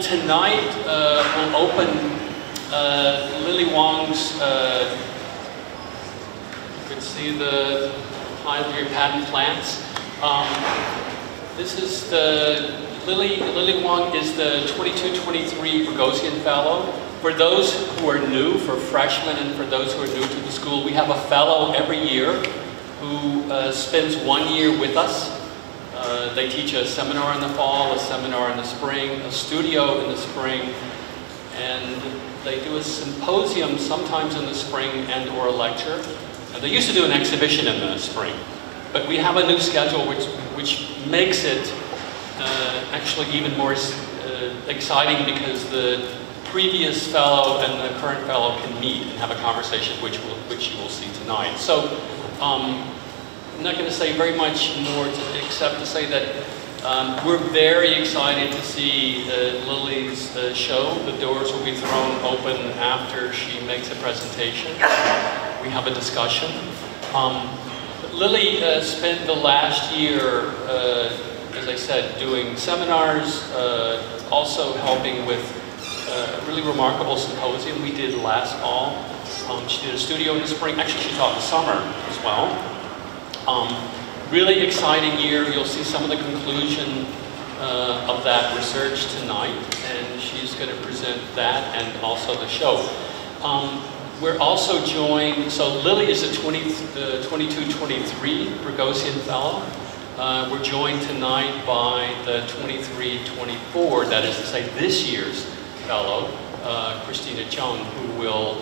tonight we'll open Lily Wong's, you can see the pile of your patent plants. This is the, Lily Wong is the 22-23 Boghosian Fellow. For those who are new, for freshmen and for those who are new to the school, we have a fellow every year who spends 1 year with us. They teach a seminar in the fall, a seminar in the spring, a studio in the spring, and they do a symposium sometimes in the spring and or a lecture. And they used to do an exhibition in the spring, but we have a new schedule which makes it actually even more exciting because the previous fellow and the current fellow can meet and have a conversation, which you will see tonight. So I'm not going to say very much more except to say that we're very excited to see Lily's show. The doors will be thrown open after she makes a presentation. We have a discussion. Lily spent the last year, as I said, doing seminars, also helping with a really remarkable symposium we did last fall. She did a studio in the spring. Actually, she taught in the summer as well. Really exciting year. You'll see some of the conclusion of that research tonight, and she's going to present that and also the show. We're also joined, so Lily is a 22-23 Boghosian Fellow. We're joined tonight by the 23-24, that is to say this year's Fellow, Christina Chung, who will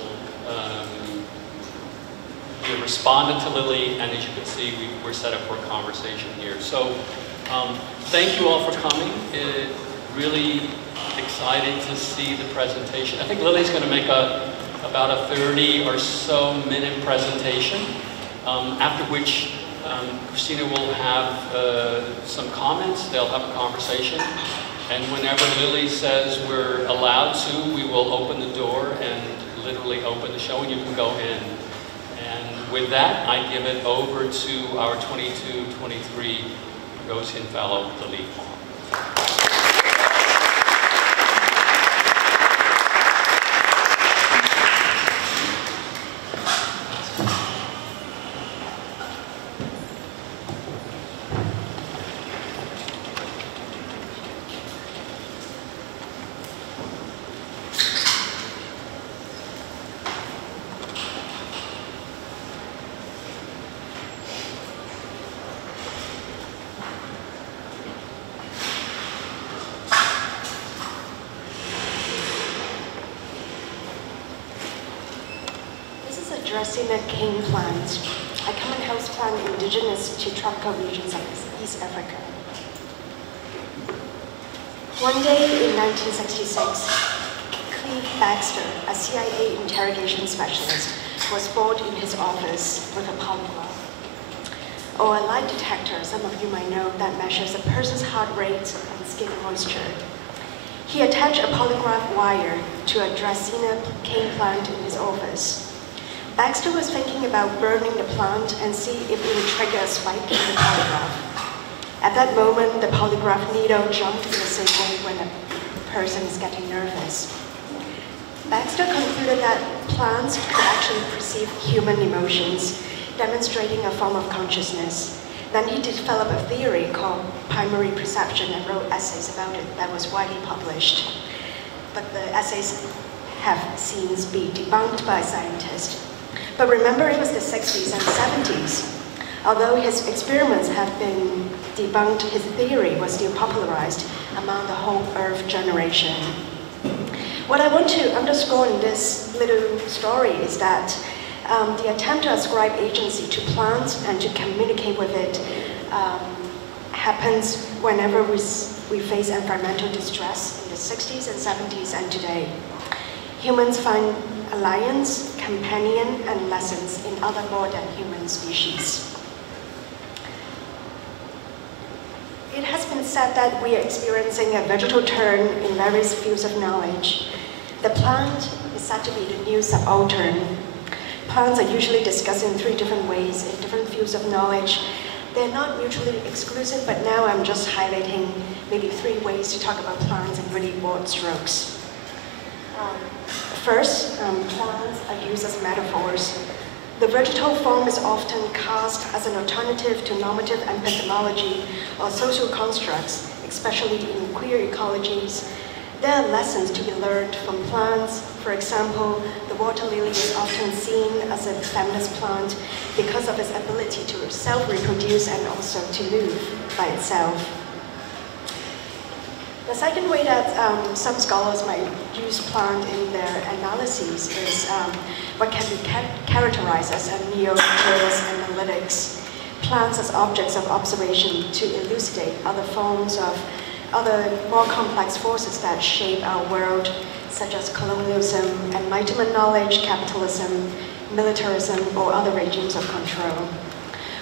be a respondent to Lily, and as you can see, we're set up for a conversation here. So thank you all for coming. Really excited to see the presentation. I think Lily's going to make about a 30 or so minute presentation, after which Christina will have some comments. They'll have a conversation, and whenever Lily says we're allowed to, we will open the door and literally open the show, and you can go in. And with that, I give it over to our 22-23 Boghosian Fellow, Lily Wong. Addressing a cane plant, a common houseplant indigenous to tropical regions of East Africa. One day in 1966, Cliff Baxter, a CIA interrogation specialist, was bored in his office with a polygraph, or a lie detector, some of you might know, that measures a person's heart rate and skin moisture. He attached a polygraph wire to a Dracaena cane plant in his office. Baxter was thinking about burning the plant and see if it would trigger a spike in the polygraph. At that moment, the polygraph needle jumped in a signal when a person is getting nervous. Baxter concluded that plants could actually perceive human emotions, demonstrating a form of consciousness. Then he developed a theory called primary perception and wrote essays about it that was widely published. But the essays have since been debunked by scientists. But remember, it was the 60s and 70s. Although his experiments have been debunked, his theory was still popularized among the whole Earth generation. What I want to underscore in this little story is that the attempt to ascribe agency to plants and to communicate with it happens whenever we face environmental distress in the 60s and 70s and today. Humans find alliance, companion, and lessons in other more than human species. It has been said that we are experiencing a vegetal turn in various fields of knowledge. The plant is said to be the new subaltern. Plants are usually discussed in 3 different ways in different fields of knowledge. They're not mutually exclusive, but now I'm just highlighting maybe 3 ways to talk about plants and really broad strokes. First, plants are used as metaphors. The vegetal form is often cast as an alternative to normative epistemology or social constructs, especially in queer ecologies. There are lessons to be learned from plants. For example, the water lily is often seen as a feminist plant because of its ability to self-reproduce and also to move by itself. The second way that some scholars might use plant in their analyses is what can be characterized as a neo-materialist analytics. Plants as objects of observation to elucidate other forms of other more complex forces that shape our world, such as colonialism, enlightenment knowledge, capitalism, militarism, or other regimes of control.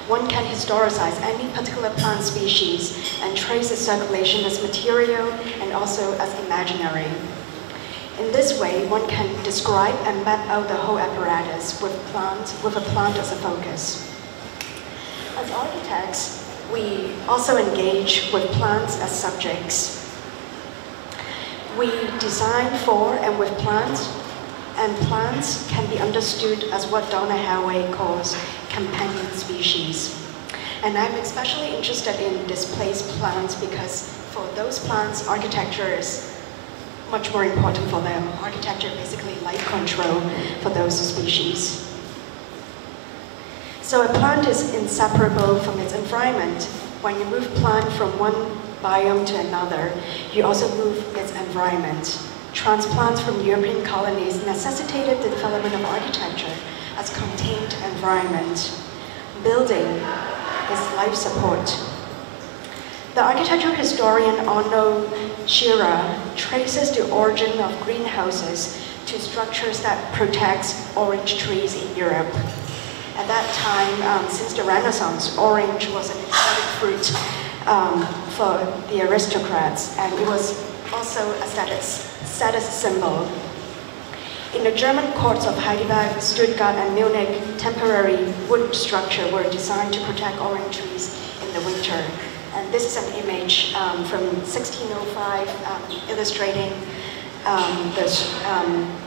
One can historicize any particular plant species and trace its circulation as material and also as imaginary. In this way, one can describe and map out the whole apparatus with a plant as a focus. As architects, we also engage with plants as subjects. We design for and with plants, and plants can be understood as what Donna Haraway calls companion species. And I'm especially interested in displaced plants because for those plants, architecture is much more important for them. Architecture basically light control for those species. So a plant is inseparable from its environment. When you move plant from one biome to another, you also move its environment. Transplants from European colonies necessitated the development of architecture as contained environment. Building is life support. The architectural historian Arno Shearer traces the origin of greenhouses to structures that protect orange trees in Europe. At that time, since the Renaissance, orange was an exotic fruit for the aristocrats, and it was also a status symbol. In the German courts of Heidelberg, Stuttgart, and Munich, temporary wood structures were designed to protect orange trees in the winter. And this is an image from 1605 illustrating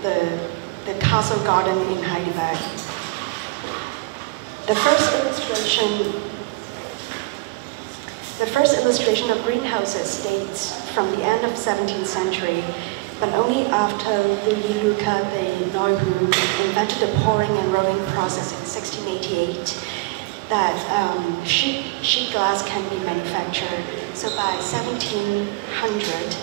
the castle garden in Heidelberg. The first illustration of greenhouses dates from the end of the 17th century, but only after Louis Luca de Neuhoff invented the pouring and rolling process in 1688 that sheet glass can be manufactured. So by 1700,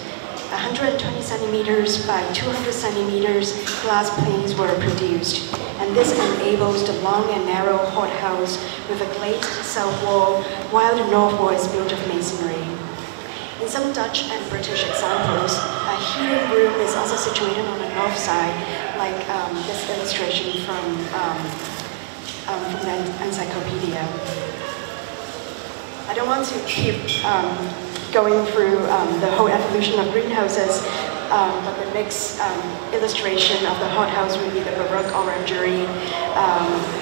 120 centimeters by 200 centimeters glass planes were produced. And this enables the long and narrow hothouse with a glazed south wall, while the north wall is built of masonry. In some Dutch and British examples, a heating room is also situated on the north side, like this illustration from the encyclopedia. I don't want to keep going through the whole evolution of greenhouses, but the next illustration of the hothouse will be the Baroque orangery.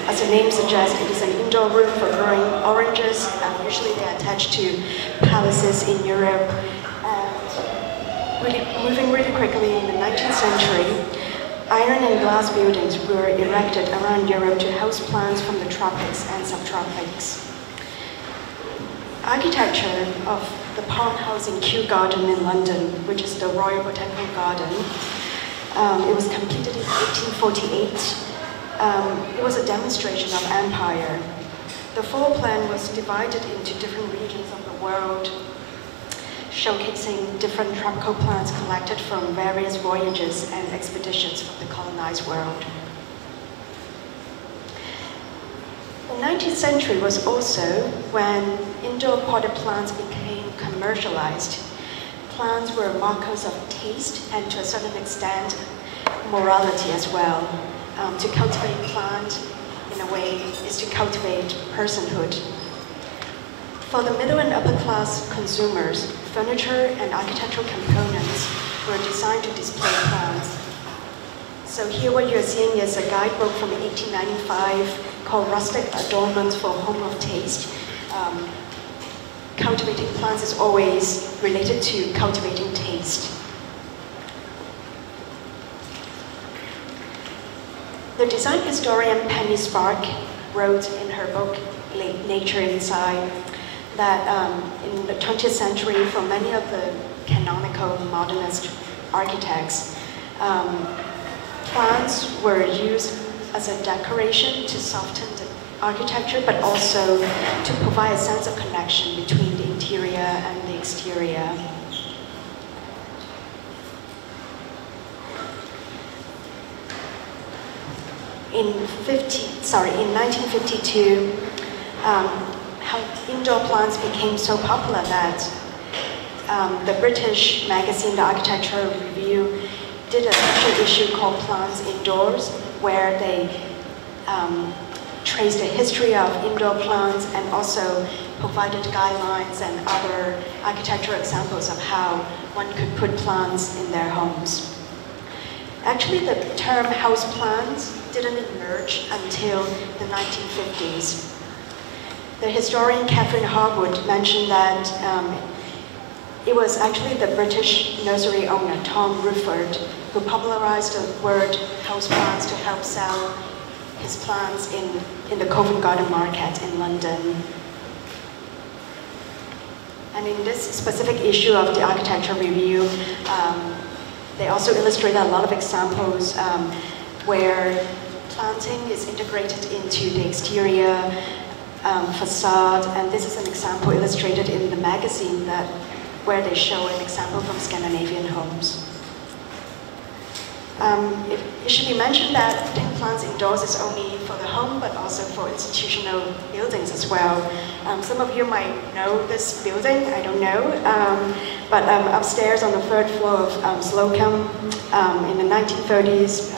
As the name suggests, it is an indoor room for growing oranges. Usually they are attached to palaces in Europe. Moving really quickly, in the 19th century, iron and glass buildings were erected around Europe to house plants from the tropics and subtropics. Architecture of the Palm House in Kew Garden in London, which is the Royal Botanical Garden. It was completed in 1848. It was a demonstration of empire. The floor plan was divided into different regions of the world, showcasing different tropical plants collected from various voyages and expeditions from the colonized world. The 19th century was also when indoor potted plants became commercialized. Plants were markers of taste and, to a certain extent, morality as well. To cultivate plant, in a way, is to cultivate personhood. For the middle and upper class consumers, furniture and architectural components were designed to display plants. So here what you're seeing is a guidebook from 1895 called Rustic Adornments for Home of Taste. Cultivating plants is always related to cultivating taste. The design historian Penny Spark wrote in her book, Nature Inside, that in the 20th century, for many of the canonical modernist architects, plants were used as a decoration to soften the architecture, but also to provide a sense of connection between the interior and the exterior. In 1952, how indoor plants became so popular that the British magazine, the Architectural Review, did a special issue called Plants Indoors, where they traced the history of indoor plants and also provided guidelines and other architectural examples of how one could put plants in their homes. Actually, the term houseplants didn't emerge until the 1950s. The historian Catherine Harwood mentioned that it was actually the British nursery owner, Tom Rufford, who popularized the word houseplants to help sell his plants in the Covent Garden Market in London. And in this specific issue of the Architectural Review, they also illustrated a lot of examples where planting is integrated into the exterior facade, and this is an example illustrated in the magazine where they show an example from Scandinavian homes. It should be mentioned that putting plants indoors is only for the home, but also for institutional buildings as well. Some of you might know this building, I don't know, but upstairs on the third floor of Slocum, in the 1930s,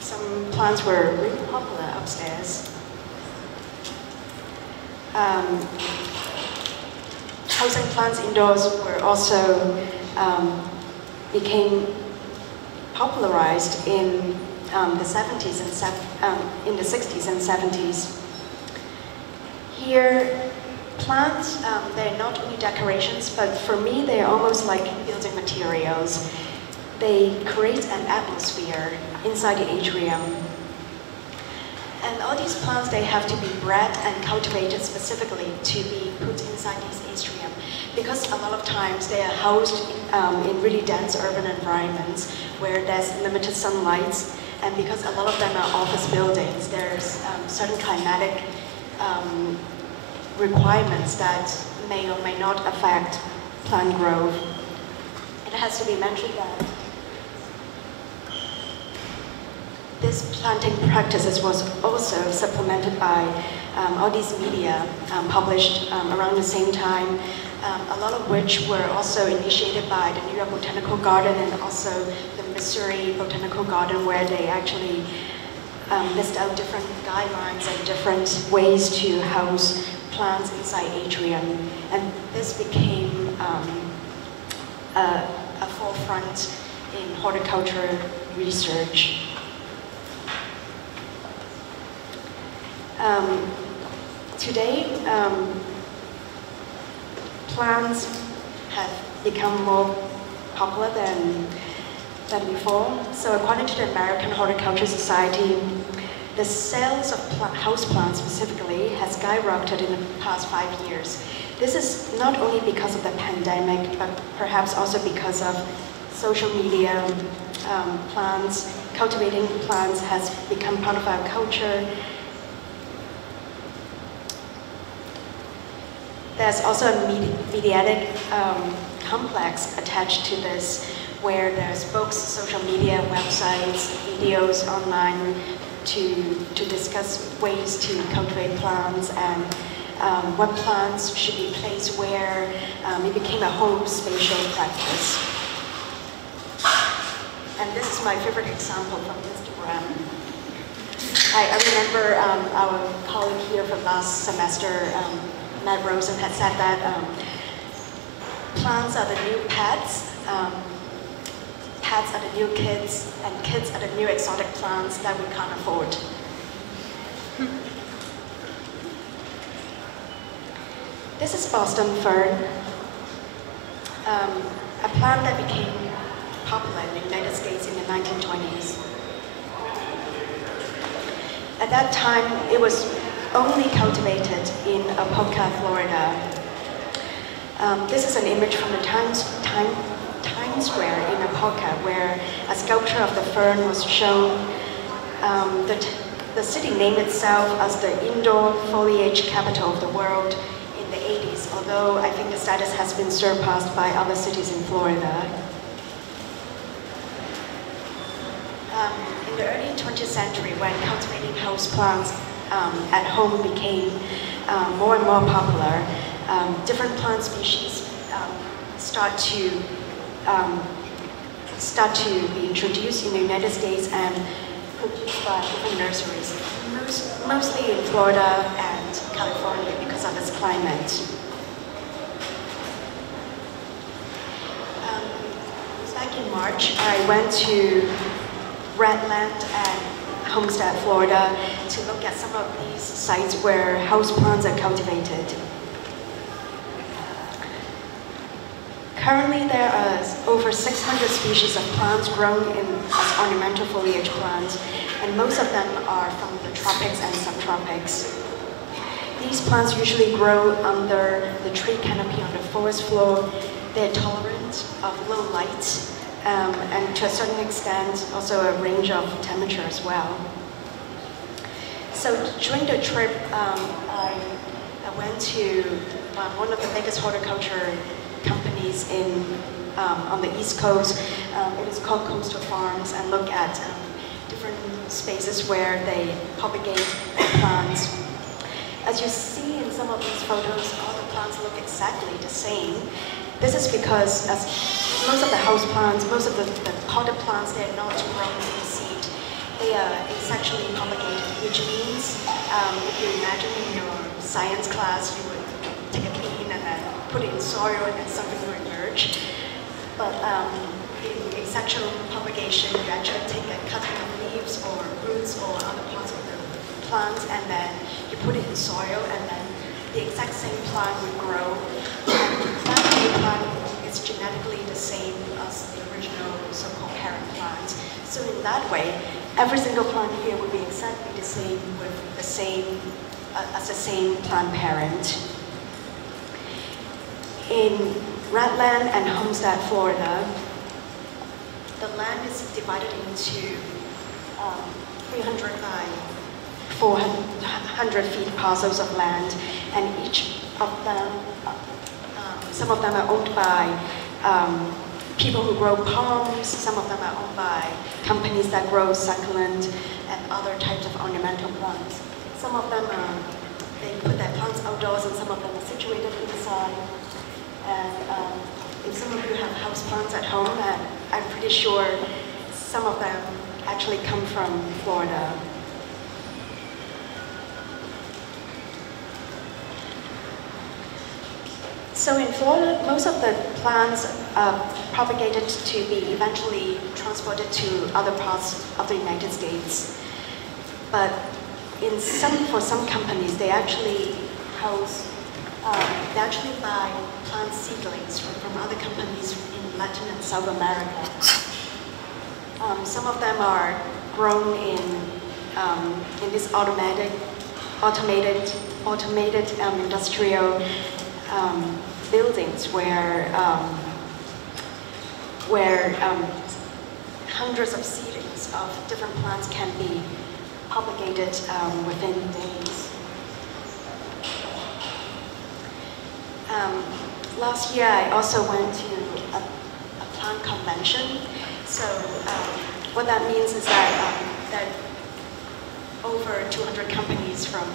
some plants were really popular upstairs. Housing plants indoors were also became popularized in the 60s and 70s. Here, plants, they're not only decorations, but for me, they're almost like building materials. They create an atmosphere inside the atrium. And all these plants, they have to be bred and cultivated specifically to be put inside these atrium, because a lot of times they are housed in really dense urban environments where there's limited sunlight, and because a lot of them are office buildings, there's certain climatic requirements that may or may not affect plant growth. It has to be mentioned that this planting practices was also supplemented by all these media published around the same time, a lot of which were also initiated by the New York Botanical Garden and also the Missouri Botanical Garden, where they actually list out different guidelines and different ways to house plants inside atrium. And this became a forefront in horticulture research. Today, plants have become more popular than before. So according to the American Horticulture Society, the sales of houseplants specifically has skyrocketed in the past 5 years. This is not only because of the pandemic, but perhaps also because of social media. Cultivating plants has become part of our culture. There's also a mediatic complex attached to this, where there's books, social media, websites, videos online to discuss ways to cultivate plants and what plants should be placed where. It became a whole spatial practice. And this is my favorite example from Instagram. I remember our colleague here from last semester, Matt Rosen, had said that plants are the new pets, pets are the new kids, and kids are the new exotic plants that we can't afford. This is Boston fern, a plant that became popular in the United States in the 1920s. At that time, it was only cultivated in Apopka, Florida. This is an image from the Times Square in Apopka, where a sculpture of the fern was shown. The city named itself as the indoor foliage capital of the world in the 80s, although I think the status has been surpassed by other cities in Florida. In the early 20th century, when cultivating houseplants at home became more and more popular, different plant species start to be introduced in the United States and produced by different nurseries, mostly in Florida and California because of its climate. Back in March, I went to Redland and Homestead, Florida, to look at some of these sites where houseplants are cultivated. Currently, there are over 600 species of plants grown as ornamental foliage plants, and most of them are from the tropics and subtropics. These plants usually grow under the tree canopy on the forest floor. They're tolerant of low light, and to a certain extent, also a range of temperature as well. So during the trip, I went to one of the biggest horticulture companies on the East Coast. It is called Coastal Farms, and look at different spaces where they propagate plants. As you see in some of these photos, all the plants look exactly the same. This is because as most of the house plants, most of the potted plants, they are not grown in seed. They are asexually propagated, which means if you imagine in your science class, you would take a bean and then put it in soil and then something will emerge. But in asexual propagation, you actually take a cutting of leaves or roots or other parts of the plant and then you put it in soil and then the exact same plant would grow. And that new plant is genetically the same as the original so-called parent plant. So in that way, every single plant here would be exactly the same with the same as the same plant parent. In Redland and Homestead, Florida, the land is divided into 300 by 400 feet parcels of land, and each of them, some of them are owned by people who grow palms, some of them are owned by companies that grow succulent and other types of ornamental plants. Some of them, they put their plants outdoors and some of them are situated inside. And if some of you have house plants at home, I'm pretty sure some of them actually come from Florida. So in Florida, most of the plants are propagated to be eventually transported to other parts of the United States. But for some companies, they actually they actually buy plant seedlings from other companies in Latin and South America. Some of them are grown in this automated industrial buildings where hundreds of seedlings of different plants can be propagated within days. Last year, I also went to a plant convention. So what that means is that over 200 companies from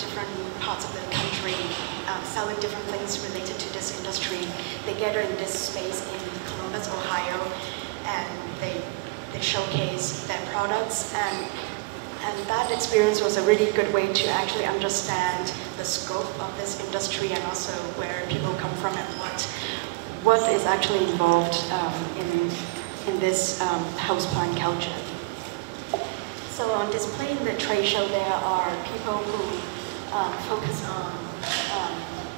different parts of the country selling different things related to this industry. They gather in this space in Columbus, Ohio, and they showcase their products. And that experience was a really good way to actually understand the scope of this industry and also where people come from and what is actually involved in this houseplant culture. So on display in the trade show, there are people who focus on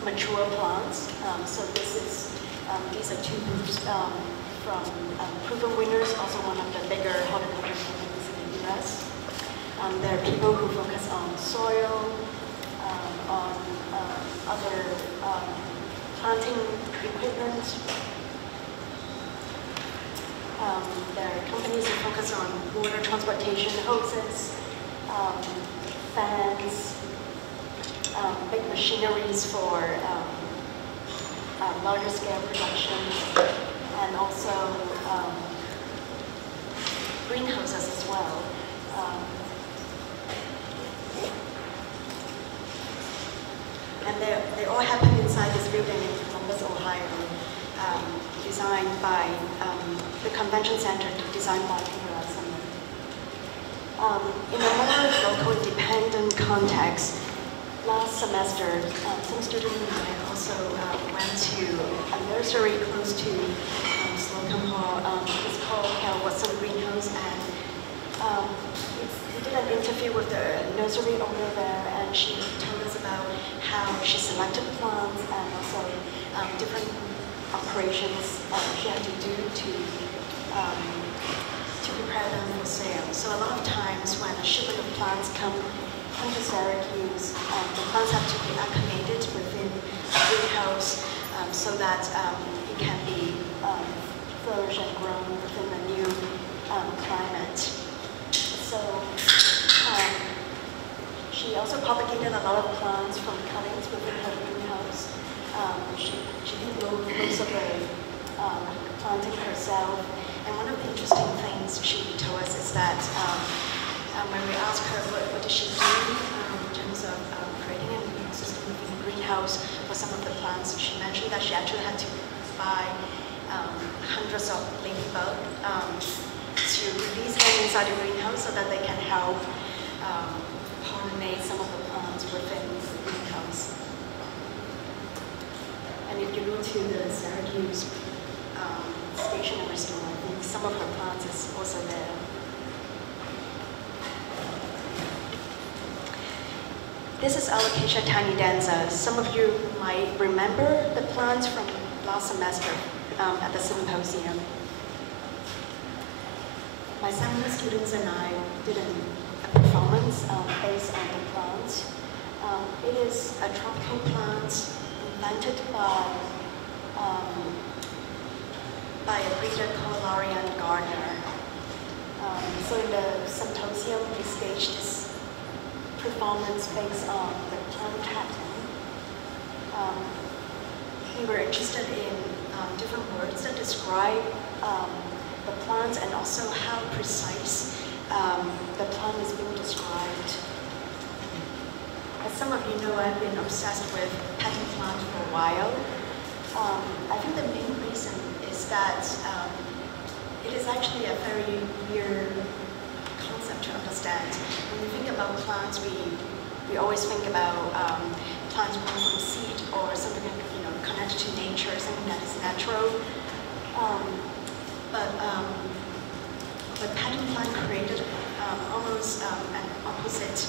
mature plants. So these are two groups from Proven Winners, also one of the bigger horticulture companies in the US. There are people who focus on soil, on other planting equipment. There are companies who focus on water transportation hoses, fans, big machineries for larger scale production, and also greenhouses as well. And they all happen inside this building in Columbus, Ohio, designed by the Convention Center, designed by Peter. In a more local independent context, last semester, some students and I also went to a nursery close to Slocum Hall. It's called Watson Greenhouse, and we did an interview with the nursery owner there, and she told us about how she selected plants and also different operations she had to do to prepare them for sale. So a lot of times when a shipment of plants come to Syracuse, the plants have to be acclimated within a greenhouse so that it can be flourished and grown within the new climate. So she also propagated a lot of plants from cuttings within her greenhouse. She did most of the planting herself. And one of the interesting things she told us is that when we asked her what did she do in terms of creating an ecosystem within the greenhouse for some of the plants, she mentioned that she actually had to buy hundreds of ladybugs to release them inside the greenhouse so that they can help pollinate some of the plants within the greenhouse. And if you go to the Syracuse stationery store, I think some of her plants is also there. This is Alocasia tinidensa. Some of you might remember the plants from last semester at the symposium. My seminar students and I did a performance based on the plants. It is a tropical plant invented by a breeder called Larian Gardner. So in the symposium, we staged this performance based on the plant pattern. We were interested in different words that describe the plants and also how precise the plant is being described. As some of you know, I've been obsessed with pattern plants for a while. I think the main reason is that it is actually a very weird concept to understand. When we think about plants, we always think about plants growing from seed or something connected to nature, something that is natural. But pattern plant created almost an opposite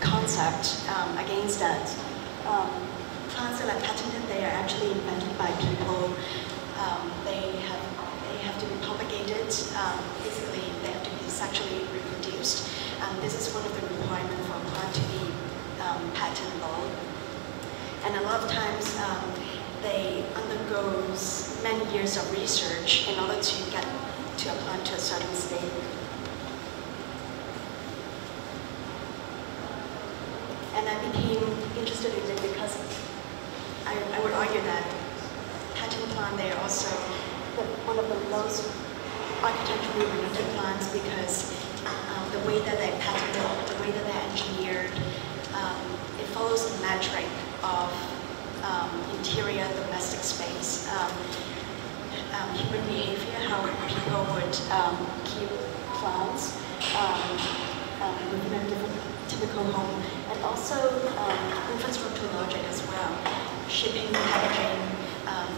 concept against that. Plants that are patented, they are actually invented by people. They have to be propagated. Basically, they have to be sexually reproduced. This is one of the requirements for a plant to be patentable. And a lot of times, they undergo many years of research in order to get to a plant to a certain state. And I became interested in it because I would argue that patent plant, they are also one of the most architecturally related plants because the way that they're patented, the way that they're engineered, it follows the metric of interior domestic space, human behavior, how people would keep plants within a typical home, and also infrastructural logic as well. Shipping, packaging,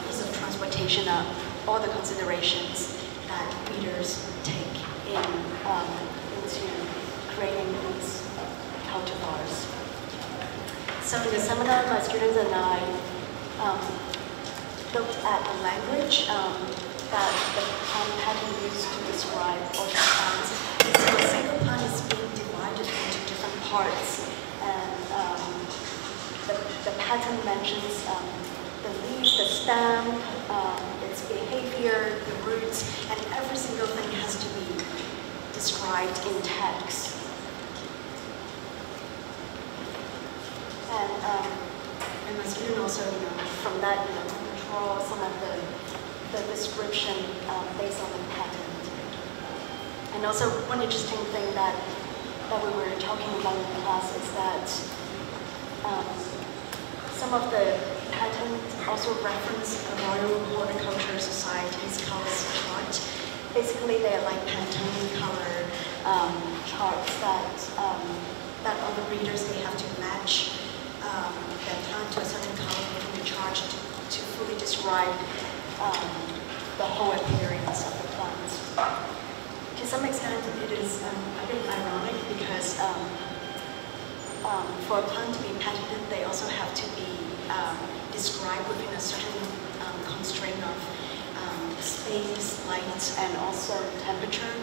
ease of transportation are all the considerations that readers take into creating these cultivars. So in the seminar, my students and I looked at the language that the plant pattern used to describe orchid plants. So a single plant is being divided parts. And the patent mentions the leaf, the stem, its behavior, the roots, and every single thing has to be described in text. And my student also, from that, draw some of the description based on the patent. And also, one interesting thing that we were talking about in class is that some of the patents also reference a Royal Horticultural Society's colors chart. Basically, they're like Pantone color charts that all the readers, they have to match their plant to a certain color within the chart to fully describe the whole appearance of the plant. To some extent, it is a bit ironic because for a plant to be patented, they also have to be described within a certain constraint of space, light, and also temperature.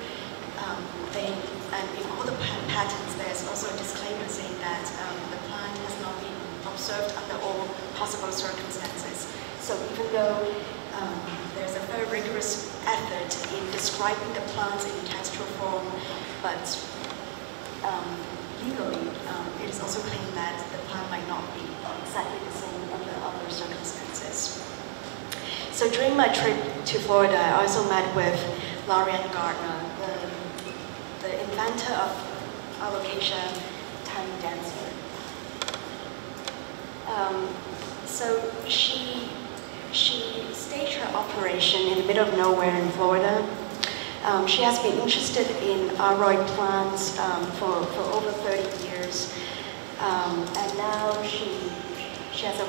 And in all the patents, there's also a disclaimer saying that the plant has not been observed under all possible circumstances. So even though there's a very rigorous effort in describing the plants in textual form, but legally, it is also claimed that the plant might not be exactly the same under other circumstances. So during my trip to Florida, I also met with Lorianne Gardner, the inventor of alocasia tiny dancer. So she staged her operation in the middle of nowhere in Florida. She has been interested in aroid plants for over 30 years. And now she has a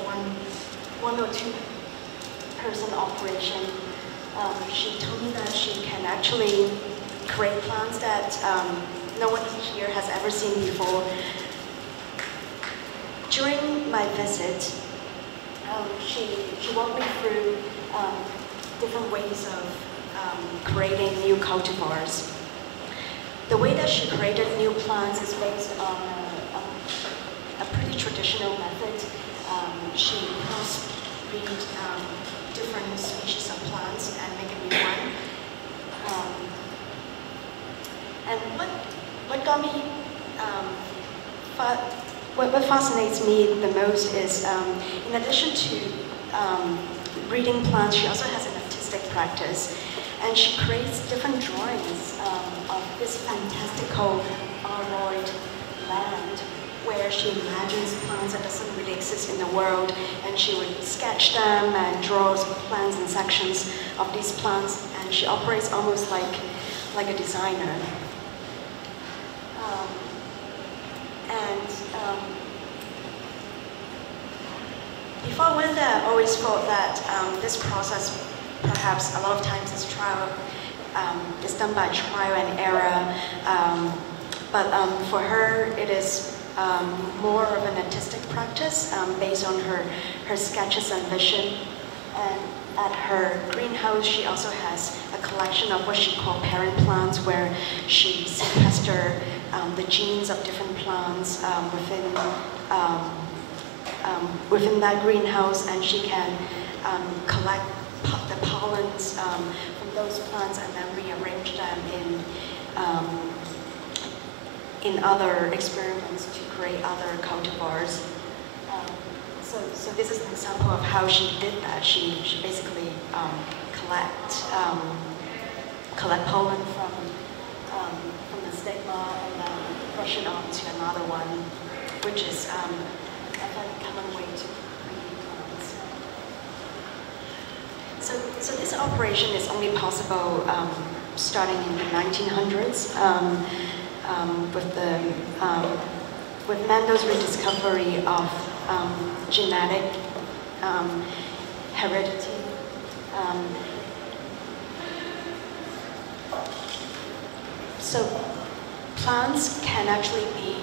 one or two person operation. She told me that she can actually create plants that no one here has ever seen before. During my visit, she walked me through different ways of creating new cultivars. The way that she created new plants is based on a pretty traditional method. She crossbreed different species of plants and make a new one. And what got me, what fascinates me the most is, in addition to breeding plants, she also has an artistic practice. And she creates different drawings of this fantastical aroid land where she imagines plants that doesn't really exist in the world, and she would sketch them and draw plans and sections of these plants, and she operates almost like a designer. Before I went there, I always thought that this process, perhaps a lot of times is done by trial and error, but for her it is more of an artistic practice based on her sketches and vision. And at her greenhouse, she also has a collection of what she calls parent plants, where she sequesters the genes of different plants within that greenhouse, and she can collect the pollens from those plants and then rearrange them in other experiments to create other cultivars. So this is an example of how she did that. She basically collect pollen from the stigma and then brush it on to another one, which is a very common way to breed plants. So this operation is only possible starting in the 1900s with Mendel's rediscovery of genetic heredity. So plants can actually be,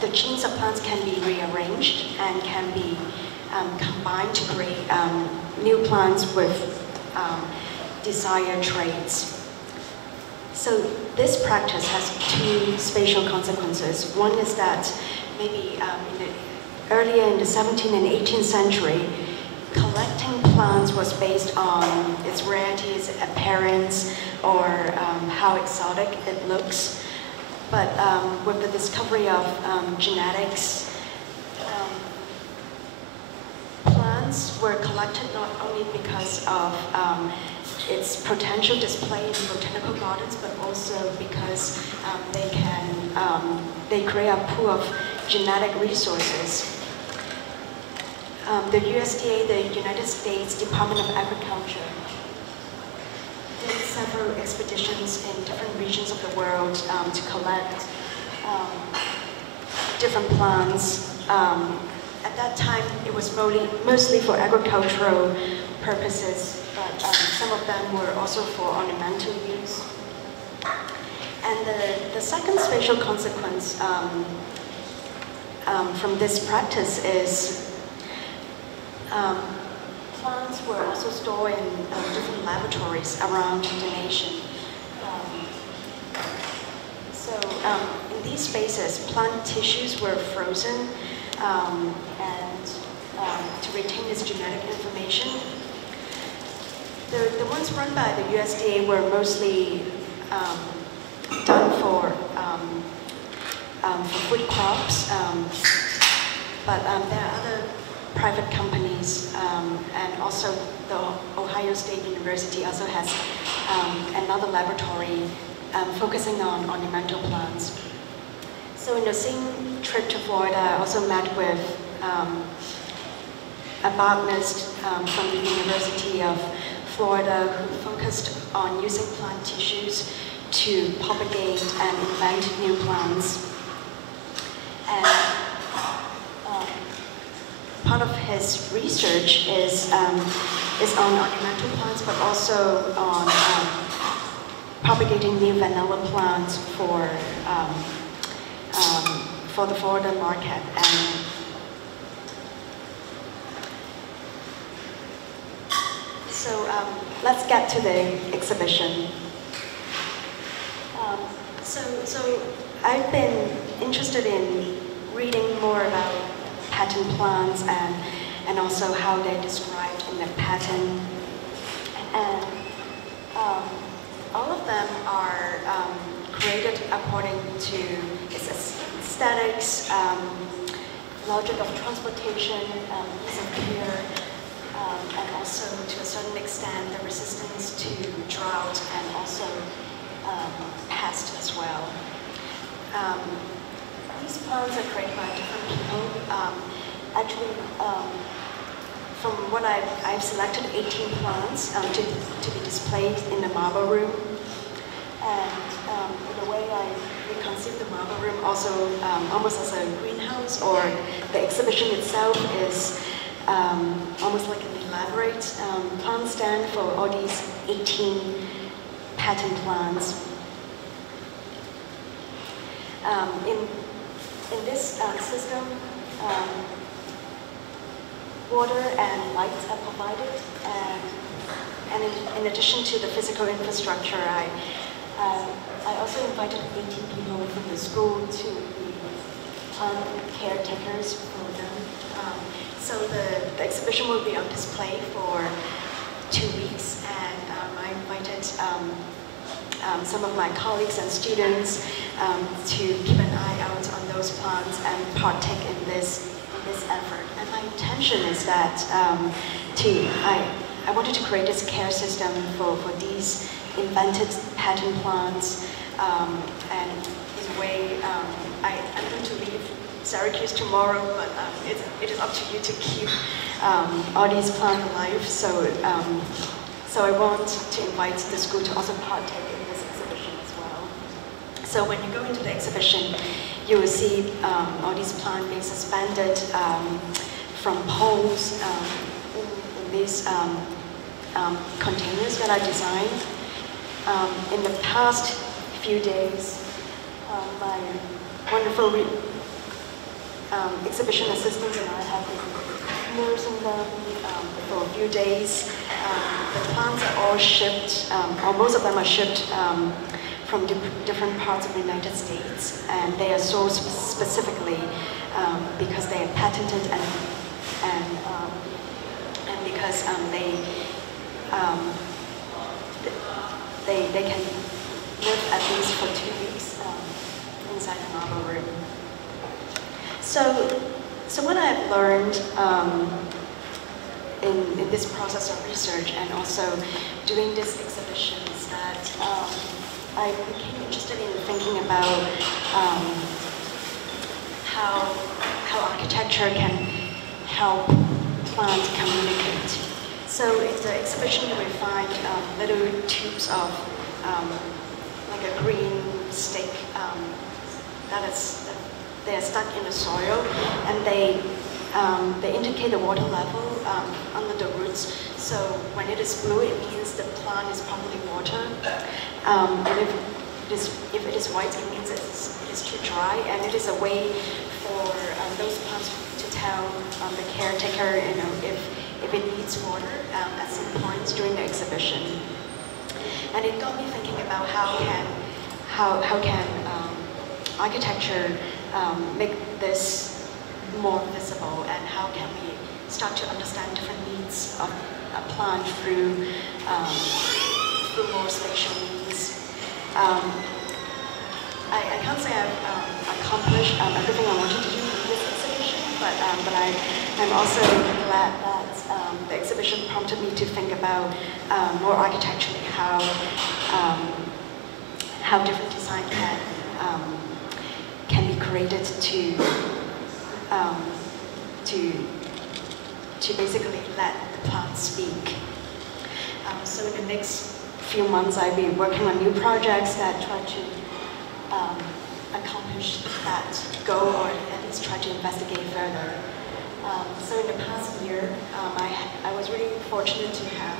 the genes of plants can be rearranged and can be combined to create new plants with desired traits. So this practice has two spatial consequences. One is that maybe earlier in the 17th and 18th century, collecting plants was based on its rarity, its appearance, or how exotic it looks. But with the discovery of genetics, plants were collected not only because of its potential display in botanical gardens, but also because they create a pool of genetic resources. The USDA, the United States Department of Agriculture, did several expeditions in different regions of the world to collect different plants. At that time, it was mostly for agricultural purposes, but some of them were also for ornamental use. And the second spatial consequence from this practice is plants were also stored in different laboratories around the nation. In these spaces, plant tissues were frozen and to retain its genetic information. The ones run by the USDA were mostly done for food crops, but there are other private companies, and also the Ohio State University also has another laboratory focusing on ornamental plants. So in the same trip to Florida, I also met with a botanist from the University of Florida who focused on using plant tissues to propagate and invent new plants. And part of his research is on ornamental plants, but also on propagating new vanilla plants for the Florida market. And so let's get to the exhibition. So I've been interested in reading more about pattern plants and also how they're described in the pattern. And all of them are created according to its aesthetics, logic of transportation, ease of care, and also to a certain extent the resistance to drought and also pest as well. These plants are created by different people. Actually, from what I've selected 18 plants to be displayed in the marble room. And in a way, we conceive the marble room also almost as a greenhouse, or the exhibition itself is almost like an elaborate plant stand for all these 18 pattern plants. In this system, water and lights are provided, and in addition to the physical infrastructure, I also invited 18 people from the school to be plant caretakers for them. So the exhibition will be on display for 2 weeks, and I invited some of my colleagues and students to keep an eye out on those plants and partake in this effort. And my intention is that I wanted to create this care system for these invented pattern plants, and in a way, I'm going to leave Syracuse tomorrow, but it is up to you to keep all these plants alive. So I want to invite the school to also partake in this exhibition as well. So when you go into the exhibition, you will see all these plants being suspended from poles in these containers that I designed. In the past few days, my wonderful exhibition assistants and I have been nursing them for a few days. The plants are all shipped, or most of them are shipped from different parts of the United States, and they are sourced specifically because they are patented and because they can live at least for 2 weeks inside an arboretum. So what I've learned in this process of research and also doing this exhibition is that I became interested in thinking about how architecture can help plants communicate. So in the exhibition we find little tubes of like a green stick they are stuck in the soil, and they indicate the water level under the roots. So when it is blue, it means the plant is properly watered. And if it is white, it means it is too dry, and it is a way for those plants to tell the caretaker, if it needs water at some points during the exhibition. And it got me thinking about how can architecture make this more visible, and how can we start to understand different needs of a plant through more spatial needs. I can't say I've accomplished everything I wanted to do in this exhibition, but I'm also glad that the exhibition prompted me to think about more architecturally how different design can be created to basically let the plant speak. So in the next few months, I'll be working on new projects that try to accomplish that goal, or at least try to investigate further. So in the past year, I was really fortunate to have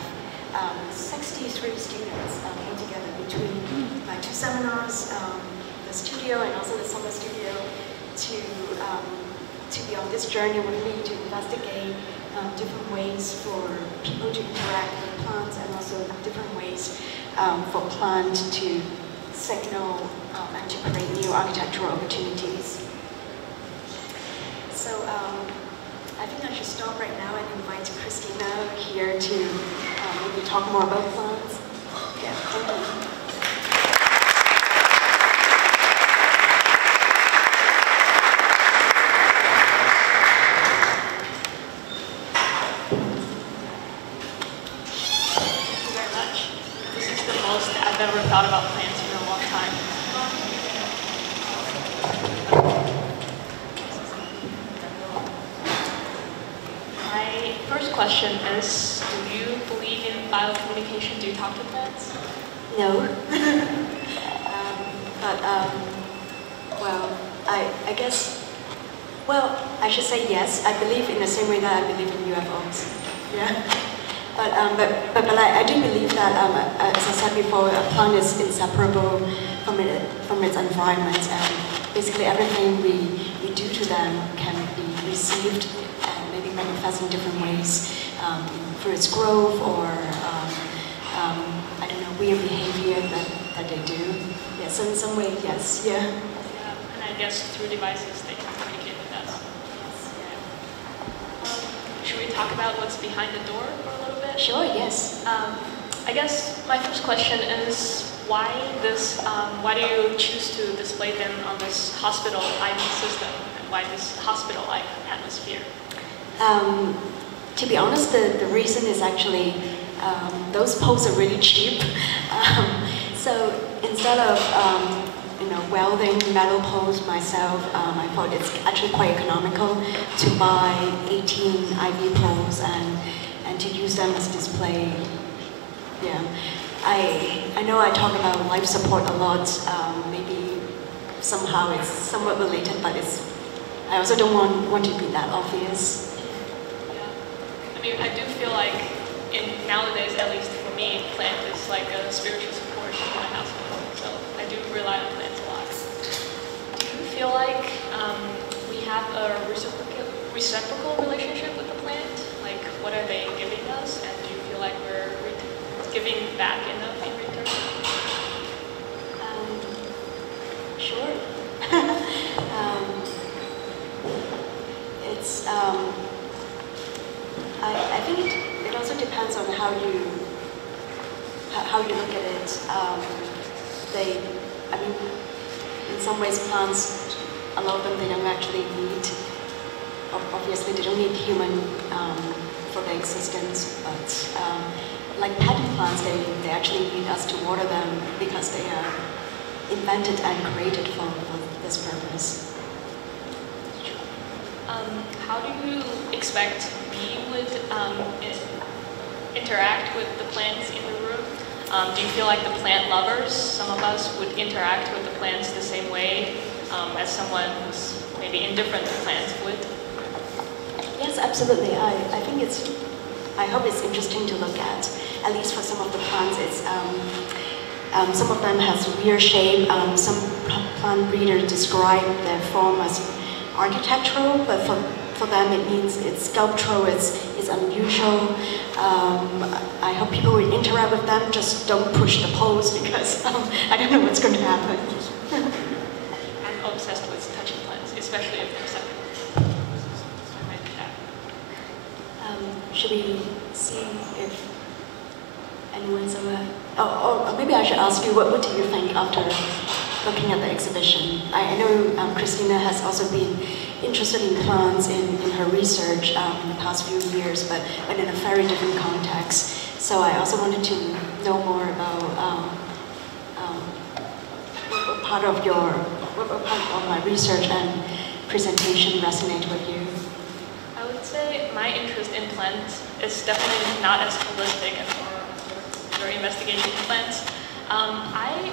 63 students came together between my 2 seminars, the studio and also the summer studio, to be on this journey with me to investigate different ways for people to interact with plants, and also different ways for plants to signal and to create new architectural opportunities. So I think I should stop right now and invite Christina here to maybe talk more about plants. Yeah, thank you. I've never thought about plants in a long time. My first question is, do you believe in biocommunication? Do you talk to plants? No. Well, I guess, well, I should say yes. I believe in the same way that I believe in UFOs. Yeah. But I do believe that, as I said before, a plant is inseparable from its environment, and basically everything we do to them can be received and maybe manifest in different ways through its growth, or I don't know, weird behavior that they do. Yeah, so in some way, yes, yeah. And I guess through devices they can communicate with us. Yes. Should we talk about what's behind the door for a little bit? Sure, yes. I guess my first question is, why do you choose to display them on this hospital IV system, and why this hospital-like atmosphere? To be honest, the reason is actually those poles are really cheap. So instead of welding metal poles myself, I thought it's actually quite economical to buy 18 IV poles and to use them as display. Yeah, I know I talk about life support a lot. Maybe somehow it's somewhat related, but I also don't want to be that obvious. I mean, I do feel like nowadays, at least for me, plant is like a spiritual support in my household. So I do rely on plants a lot. Do you feel like we have a reciprocal relationship with the plant? Like, what are they giving us? And do you feel like we're giving back enough in return? how you look at it, I mean, in some ways plants, a lot of them, they don't actually need, obviously they don't need human for their existence, but like pattern plants, they actually need us to water them because they are invented and created for this purpose. How do you expect we would interact with the plants in the room? Do you feel like the plant lovers, some of us, would interact with the plants the same way as someone who's maybe indifferent to plants would? Yes, absolutely. I think I hope it's interesting to look at least for some of the plants. It's some of them has weird shape. Some plant breeders describe their form as architectural, but for them it means it's sculptural, it's unusual. I hope people will interact with them, just don't push the poles because I don't know what's going to happen. I'm obsessed with touching plants, especially if they're sucking. I might do that. Should we see if anyone's aware? Oh, maybe I should ask you, what do you think after looking at the exhibition? I know Christina has also been interested in plants in her research in the past few years, but in a very different context. So I also wanted to know more about what part of my research and presentation resonate with you. I would say my interest in plants is definitely not as holistic as your investigation in plants. I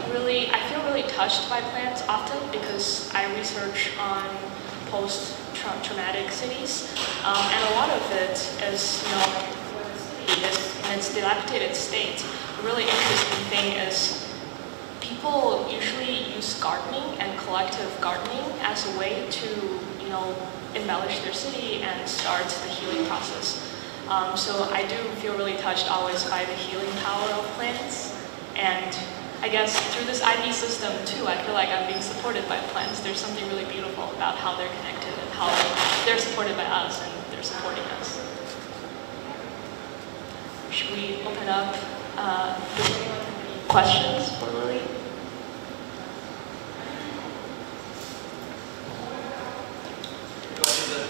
feel really touched by plants often because I research on post-traumatic cities, and a lot of it is, when the city is in its dilapidated state. A really interesting thing is people usually use gardening and collective gardening as a way to, embellish their city and start the healing process. So I do feel really touched always by the healing power of plants. And I guess through this IB system too, I feel like I'm being supported by plants. There's something really beautiful about how they're connected and how they're supported by us and they're supporting us. Should we open up questions for Lily?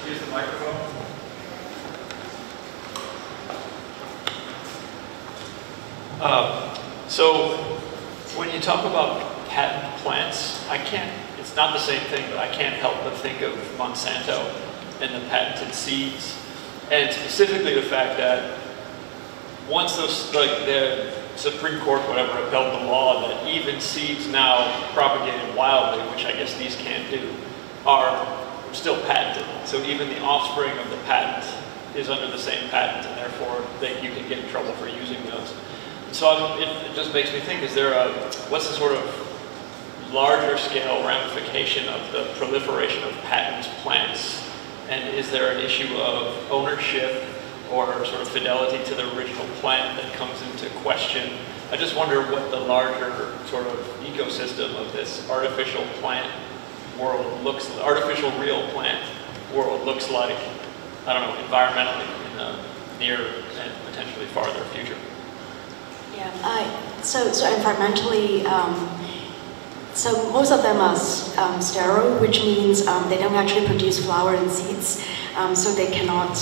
Use the microphone. So when you talk about patent plants, it's not the same thing, but I can't help but think of Monsanto and the patented seeds. And specifically the fact that once the Supreme Court, whatever, upheld the law that even seeds now propagated wildly, which I guess these can't do, are still patented. So even the offspring of the patent is under the same patent, and therefore you can get in trouble for using those. So it just makes me think, what's the sort of larger scale ramification of the proliferation of patent plants? And is there an issue of ownership or sort of fidelity to the original plant that comes into question? I just wonder what the larger sort of ecosystem of this artificial plant world artificial real plant world looks like, I don't know, environmentally in the near and potentially farther future. Yeah, so environmentally, so most of them are sterile, which means they don't actually produce flower and seeds, so they cannot,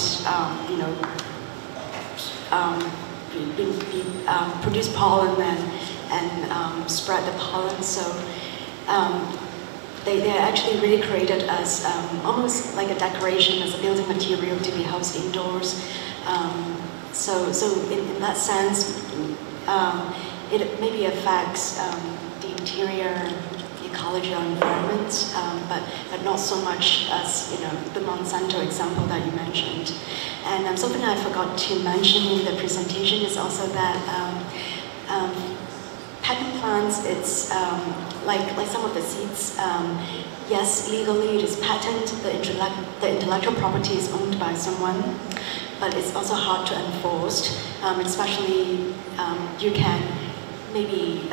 produce pollen and spread the pollen. So they're actually really created as almost like a decoration, as a building material to be housed indoors. So in that sense, it maybe affects the interior ecology or environment, but not so much as the Monsanto example that you mentioned. And something I forgot to mention in the presentation is also that patent plants, it's like some of the seeds. Yes, legally it is patent. The intellectual property is owned by someone, but it's also hard to enforce. Especially, you can maybe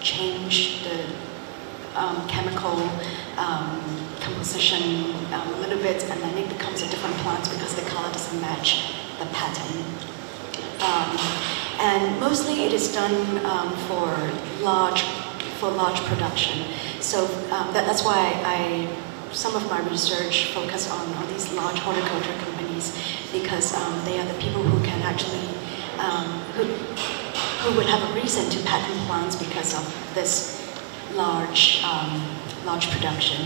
change the chemical composition a little bit, and then it becomes a different plant because the color doesn't match the pattern. And mostly it is done for large production. So that's why some of my research focus on these large horticulture companies, because they are the people who can actually, who would have a reason to patent plants because of this large production.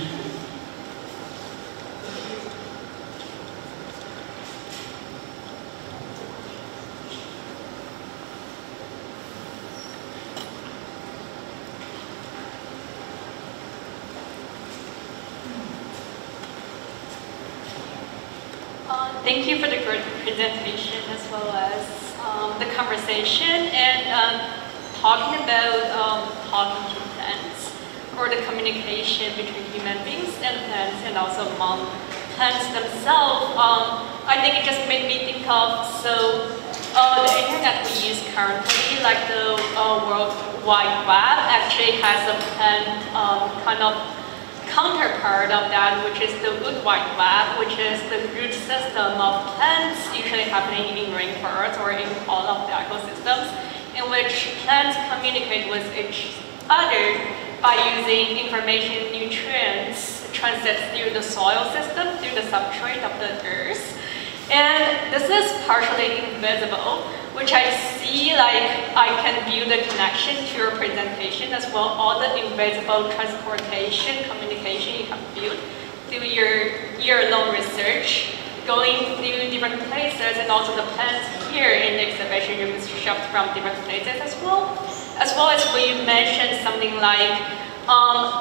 Thank you for the great presentation as well as the conversation and talking about talking to plants, or the communication between human beings and plants, and also among plants themselves. I think it just made me think of, the internet we use currently, like the World Wide Web, actually has a plant kind of counterpart of that, which is the Wood Wide Web, which is the root system of plants usually happening in rainforests or in all of the ecosystems, in which plants communicate with each other by using information nutrients transits through the soil system, through the substrate of the earth. And this is partially invisible, which I see, like, I can view the connection to your presentation as well, all the invisible transportation, communication you have built through your year-long research, going through different places, and also the plants here in the exhibition you shipped from different places as well as when you mentioned something like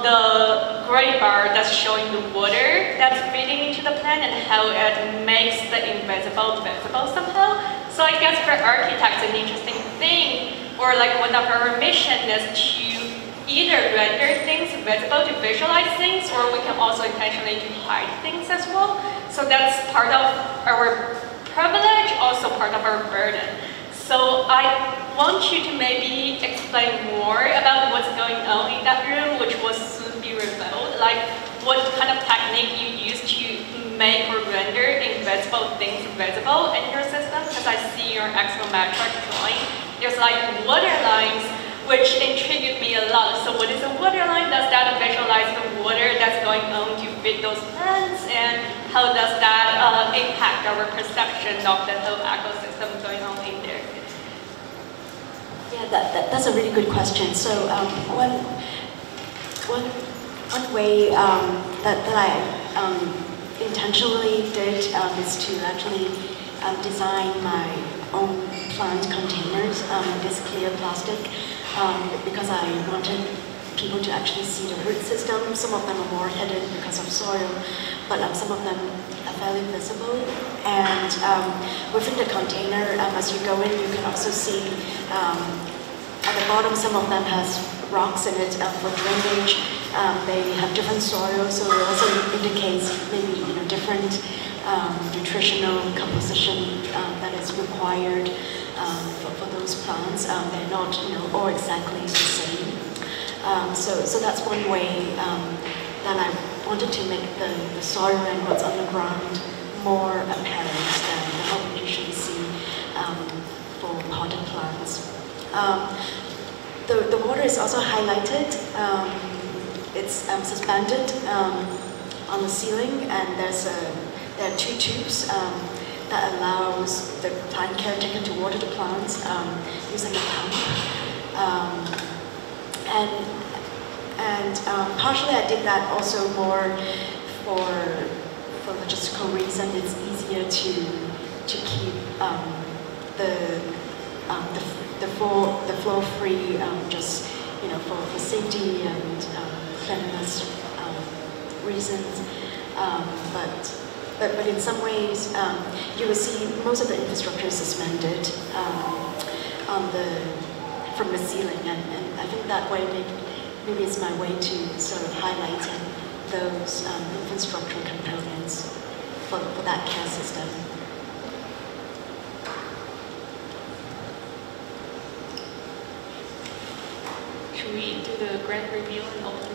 the gray bar that's showing the water that's feeding into the plant and how it makes the invisible visible somehow. So I guess for architects, an interesting thing, or like one of our mission is to either render things visible to visualize things, or we can also intentionally to hide things as well. So that's part of our privilege, also part of our burden. So I want you to maybe explain more about what's going on in that room, which will soon be revealed, like what kind of technique you use to make or render invisible things visible in your system, because I see your axonometric drawing. There's like water lines, which intrigued me a lot. So what is a water line? Does that visualize the water that's going on to feed those plants? And how does that impact our perception of the whole ecosystem going on in there? Yeah, that's a really good question. So one way that I intentionally did is to actually design my own plant containers, this clear plastic, because I wanted people to actually see the root system. Some of them are more hidden because of soil, but some of them are fairly visible. And within the container, as you go in, you can also see at the bottom, some of them has rocks in it for drainage. They have different soil, so it also indicates maybe different nutritional composition that is required for those plants. They're not all exactly the same. So that's one way that I wanted to make the soil and what's underground more apparent than how we usually see for potted plants. The water is also highlighted. It's suspended on the ceiling, and there are two tubes that allows the plant caretaker to water the plants using a pump. And partially I did that also more for logistical reason. It's easier to keep the flow free, just for safety and cleanliness reasons. But in some ways, you will see most of the infrastructure is suspended from the ceiling, and I think that way maybe it's my way to sort of highlighting those infrastructural components for that care system. Should we do the grant review and open?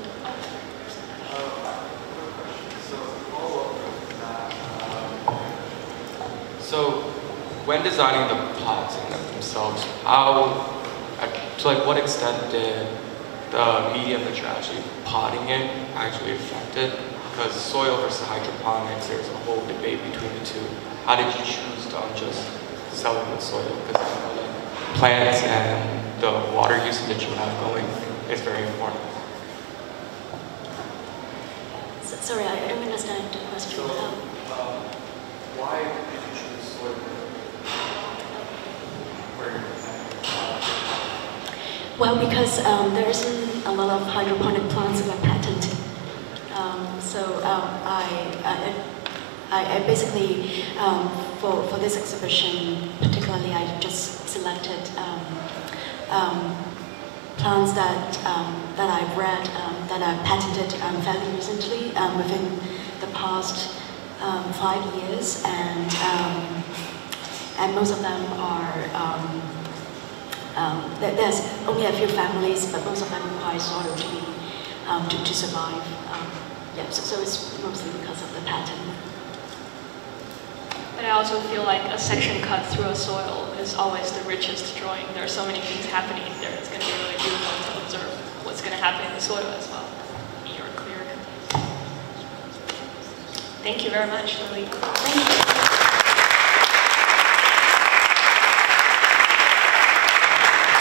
So when designing the pots in themselves, how, to like what extent did the medium that you're actually potting in actually affect it? Because soil versus hydroponics, there's a whole debate between the two. How did you choose to just sell with soil? Because I know that plants and the water usage that you have going is very important. Sorry, I don't understand the question. So, why did you choose soil? Well, because there isn't a lot of hydroponic plants that are patented. I basically, for this exhibition, particularly, I just selected plants that I've read that are patented fairly recently, within the past 5 years, and most of them are. There's only a few families, but most of them require soil to survive. Yeah, so it's mostly because of the pattern. But I also feel like a section cut through a soil is always the richest drawing. There are so many things happening there. It's going to be really beautiful to observe what's going to happen in the soil as well. Be your clear. Thank you very much, Lily. Thank you.